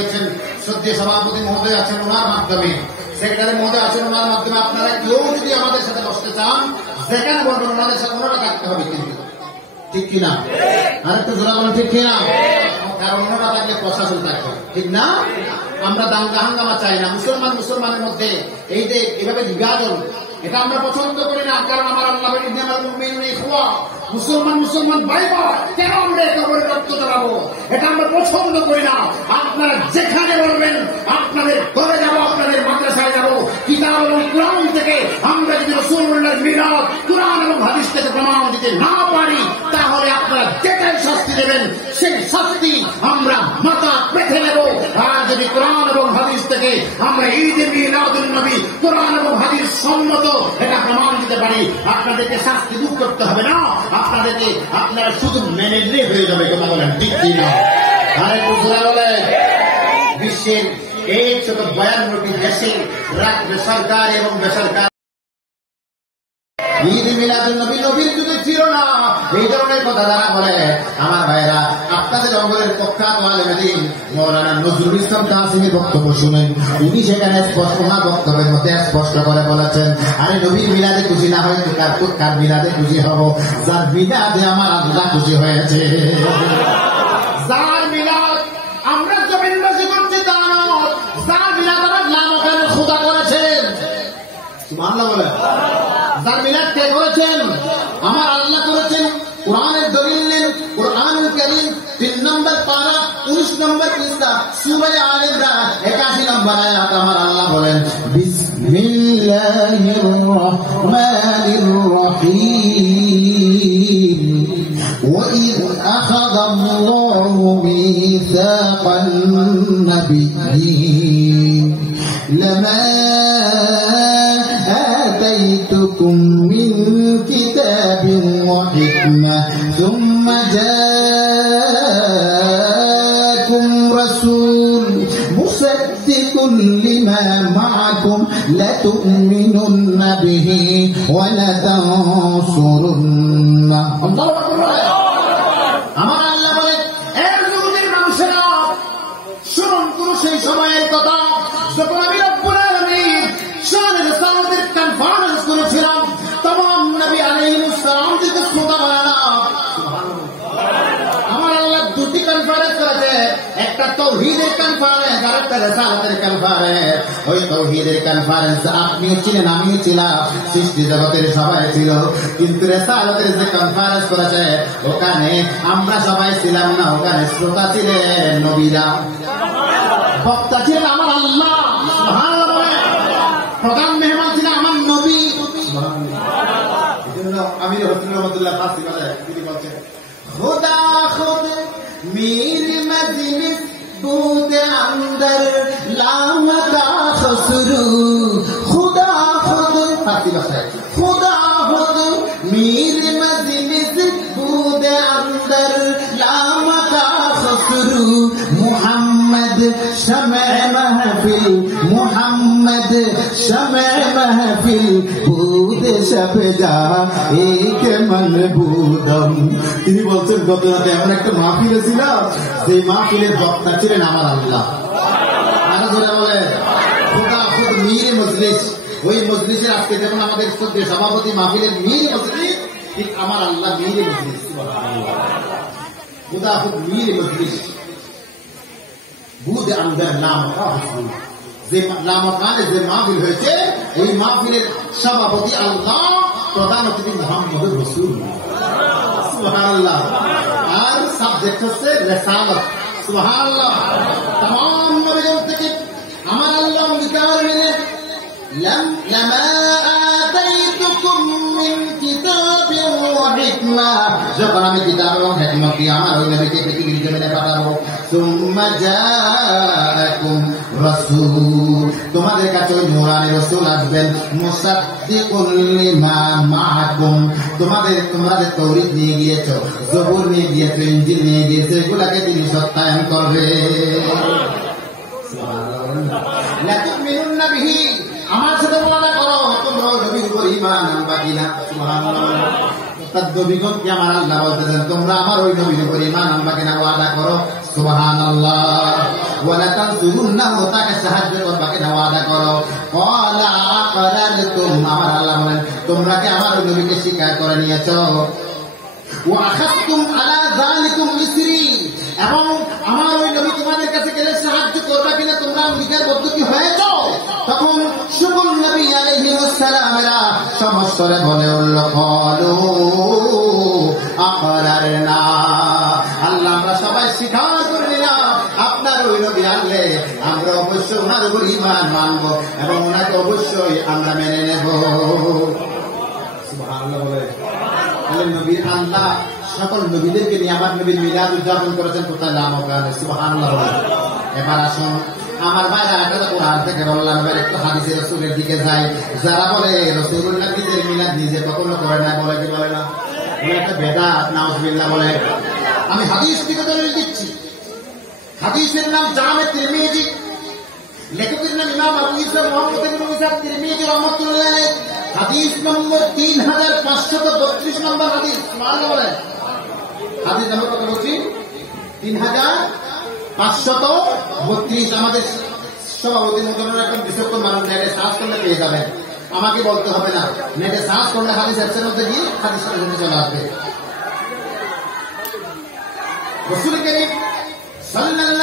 দিয়েছেন শ্রদ্ধেয় সভাপতি মহোদয় আছেন ওনার মাধ্যমে, সেক্রেটারি মহোদয় আছেন ওনার মাধ্যমে। আপনারা কেউ যদি আমাদের সাথে বসতে চান যেখানে বলবেন ওনাদের সাথে ওনারা থাকতে হবে, কিন্তু ঠিক কিনা? আর একটু জোড়া বলেন ঠিক কিনা? কারণ ওনারা থাকলে প্রশাসন থাকবে, ঠিক না? আমরা দাঙ্গা হাঙ্গামা চাই না। মুসলমানের মধ্যে এই যে এভাবে বিভাজন, এটা আমরা পছন্দ করি না। কারণ আমার আল্লাহ মুসলমান ভাই বোন, কেন আমরা একে অপরের রক্ত জ্বালাবো? এটা আমরা পছন্দ করি না। আপনারা যেখানে বলবেন আপনাদের ঘরে যাবো, আপনাদের মাদ্রাসায় যাবো, কিতাব এবং কোরআন থেকে আমরা যদি রাসূলুল্লাহর মিলাদ কোরআন এবং হাদিস থেকে প্রমাণ দিতে না পারি, তাহলে আপনারা যেটাই শাস্তি দেবেন সেই শাস্তি আমরা মাথা পেতে নেব। আর যদি কোরআন এবং হাদিস থেকে আমরা ঈদে মিলাদুন নবী কোরআন এবং হাদিস সম্মত এটা প্রমাণ দিতে পারি, আপনাদেরকে শাস্তি ভোগ করতে হবে না, আপনারা শুধু মেনে নিয়ে হয়ে যাবে। কথা বলেন ঠিক কিনা? আরে বুঝলা বলে বিশ্বের 152টি দেশে সরকার এবং বেসরকার ঈদ মিলাদুন নবী নবীর যুগে ছিল না। এই ধরনের কথা যারা বলে, আমার ভাইরা, আপনাদের অঙ্গলের প্রখ্যাত আলেম দ্বীন মাওলানা নজরুল ইসলাম তাহসিনের বক্তব্য শুনেন। উনি সেখানে ওনার বক্তব্যের মধ্যে স্পষ্ট করে বলেছেন, আরে নবীর মিলাদে খুশি না হয় তো কার মিলাদে খুশি হব? যার মিলাদে আমার আল্লাহ খুশি হয়েছে। যার মিলাদ আমরা জমিনবাসী করছি তা নয়, যার মিলাদ আমার নামকানে খোদা করেছেন। সুবহানাল্লাহ বলে। যার মিলাদ কে করেছেন? আমার আল্লাহ করেছেন। কোরআনের দলিল নেন, কোরআনুল কারীম 3 নম্বর পারা 19 নম্বর পৃষ্ঠা সূরা আলে ইমরান 81 নম্বর আয়াত আমার আল্লাহ বলেন, বিসমিল্লাহির রহমানির রহিম وإذ أخذ الله ميثاق النبيين لما آتيتكم من كتاب وحكمة ثم جاءكم رسول مصدق لما معكم لتؤمنن به ولتنصرنه الله أكبر আমার আল্লাহ বলে, এর যুগের মানুষেরা স্মরণ করো সেই সময়ের কথা যখন আমি রব্বুল আলামিন শানের সালাতের কনফারেন্স করেছিলাম। तमाम নবী আলাইহিস সালাম থেকে শ্রোতা বানালাম। আমার আল্লাহ দুটি কনফারেন্স করেছে, একটা তাওহীদের কনফারেন্স আর একটা রিসালাতের কনফারেন্স। ওই তাওহীদের কনফারেন্স আপনিও ছিলেন, আমিও ছিলাম, সৃষ্টি জগতের সবাই ছিল। কিন্তু রিসালাতের যে কনফারেন্স করেছে ওখানে আমরা সবাই ছিলাম না, ওখানে শ্রোতা ছিলেন নবীরা, বক্তা ছিলেন আমার আল্লাহ। সুবহানাল্লাহ। প্রধান মেহমান ছিলেন আমার নবী। আমির হোসেন রহমতুল্লাহ ফাসি বলেন, তিনি বলছেন, खुदा खुद मीर मजलिस बूद अंदर लामदा खसरू खुदा खुद फासी बसाए खुदा खुद मीर मजलिस बूद अंदर लामदा खसरू मुहम्मद शमे महफिल मुहम्मद शमे महफिल बूद शबजा एक मन बूदम। তিনি বলছেন, গত রাতে এমন একটা মাহফিলে ছিলাম যে মাহফিলের বক্তা ছিলেন আমার আল্লাহ। আরো যারা বলে খোদা খুদ মীর মজলিস, ওই মজলিসের আজকে যেমন আমাদের শ্রদ্ধেয় সভাপতি মাহফিলের মীর মজলিস, ঠিক আমার আল্লাহ মীর মজলিস। খোদা খুদ মীর মজলিস বুদ আন্দার নাম যে নামকানে যে মাহফিল হয়েছে, ওই মাহফিলের সভাপতি আল্লাহ, প্রধান অতিথি মুহাম্মদুর রাসূলুল্লাহ। সুবহানাল্লাহ। আর সাবজেক্ট হচ্ছে রিসালাত। সুবহানাল্লাহ। तमाम নবীগণ থেকে আমার আল্লাহ অঙ্গীকার নিলেন, লামা আতাইতুকুম মিন কিতাবিন ওয়া হিকমা, যখন আমি কিতাব এবং হিকমত দিয়ে আমার ওই নবীকে পৃথিবীর জমিনে পাঠাবো। সুম্মা জাআকুম রাসূল, তোমাদের কাছে ওই নূরানি রাসূল আসবেন। মুসাদ্দিকুল লিমা মাআকুম, তোমাদের তাওরীত নিয়ে গিয়েছো, জবুর নিয়ে গিয়েছো, ইনজিল নিয়ে গিয়েছো, এগুলাকে তিনি সত্যায়ন করবে। লা তুমিনুন্না বিহি, আমার সাথে ওয়াদা করো তোমরা নবীর উপর ঈমান আনবা কিনা। সুবহানাল্লাহ। নবীগণকে আমার আল্লাহ বলতেছেন, তোমরা আমার ওই নবীর উপর ঈমান আনবা কিনা ওয়াদা করো। সুবহানাল্লাহ। ওয়ালা তানসুরুন্নাহু তাকে সাহায্য করবা কিনা ওয়াদা করো। ক্বালা আকারারতুম, আমার আল্লাহ বলেন তোমরা কি আমার নবীকে স্বীকার করে নিয়েছো? ওয়া আখাযতুম আলা যালিকুম ইসরি, এবং আমার ওই নবী তোমাদের কাছে গেলে সাহায্য করবা কিনা তোমরা নিজের পদ্ধতি হয়েছ। তখন সকল নবী আলাইহিস সালামেরা সমস্তরে বলে উঠল ক্বালু আকরারনা, আল্লাহ আমরা সবাই স্বীকার করে নিলাম আপনার ওই নবী আনলে আমরা অবশ্যই ওনার উপর ঈমান মানব এবং ওনাকে অবশ্যই আমরা মেনে নেব। সুবহানাল্লাহ বলে নবী আল্লাহ সকল নবীদেরকে নিয়ে আমার নবীর মিলাদ উদযাপন করেছেন কোথায় নাম ওখানে। সুবহানাল্লাহ বলে। এবার আসুন আমার ভাইরা একটা কোরআন থেকে বললাম, এবার একটু হাদিসে রাসূলের দিকে যাই। যারা বলে রাসূলুল্লাহ নিজের মিলাদ নিজে কখনো করে না, বলে কি বলে না, একটা বেদাত নাউযুবিল্লাহ বলে। আমি হাদিস থেকে দলিল দিচ্ছি। হাদিসের নাম জামে তিরমিজি, লেখকের নাম ইমাম আবু ইসা মুহাম্মদ ইবনে ইসা তিরমিজি রাহমাতুল্লাহ আলাইহি। হাদিস নম্বর 3532 নম্বর হাদিস। সুবহানাল্লাহ বলেন। হাদিস নম্বর কত বলছি? 3532। আমাদের সভাপতি মহোদয় একদম বিচক্ষণ মানুষ, নেটে সার্চ করলে পেয়ে যাবেন, আমাকে বলতে হবে না। নেটে সার্চ করলে হাদিস অ্যাপসের মধ্যে গিয়ে হাদিস চলে আসবে। রাসূল কারীম সাল্লাল্লাহু